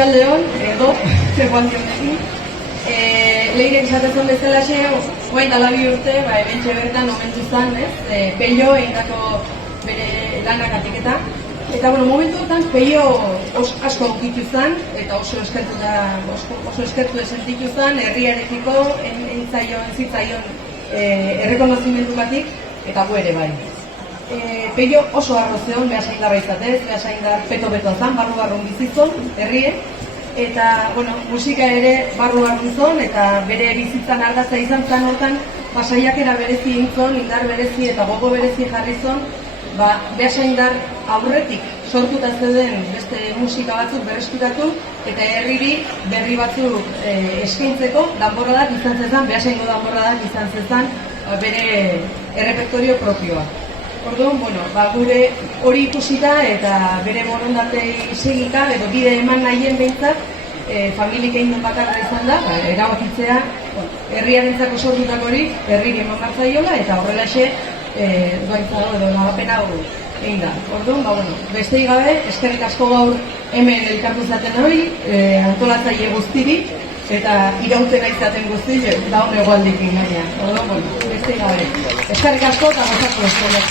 Arratsaldeon, edo, zegoaldi honekin. Leirek esatezen bezala xe, guain dala 2 urte, ebentxe bertan omentu zen, Peio egindako bere lanak atiketa. Eta, momentu hortan, Peio asko aukitu zen, eta oso eskertu sentitu zen, herriarekiko, entzitzaion errekonozimendu batik, eta gu ere bai. Peio oso arrozeon, behasaindarra izatez, behasaindar peto-beto zen, barru-barrun bizizon, herrie, eta, musika ere barru-barrun zon, eta bere bizitzan ardatza izan zen hortan, saiakera berezi intzon, indar berezi eta gogo berezi jarri zon, behasaindar aurretik sortuta zeuden beste musika batzuk berreskuratu eta herriri berri batzuk eskaintzeko danborradak izan zezan, behasaingo danborradak izan zezan bere errepertorio propioa. Orduan, gure hori ikusita eta bere borondatei segika edo bide eman nahien behintzat familik egin bakarra izan da, erabakitzea herriarentzako sortutak hori herriri eman bartzaiola eta horrelaxe doaintzago edo nabapena hori egin da. Orduan, besteik gabe, eskerrik asko gaur hemen elkartu zaten hori, antolatzaile guztiri, eta irautena izaten guzti, da hon egoaldikin gaina. Orduan, besteik gabe. Eskerrik asko eta gozatu eskerrik.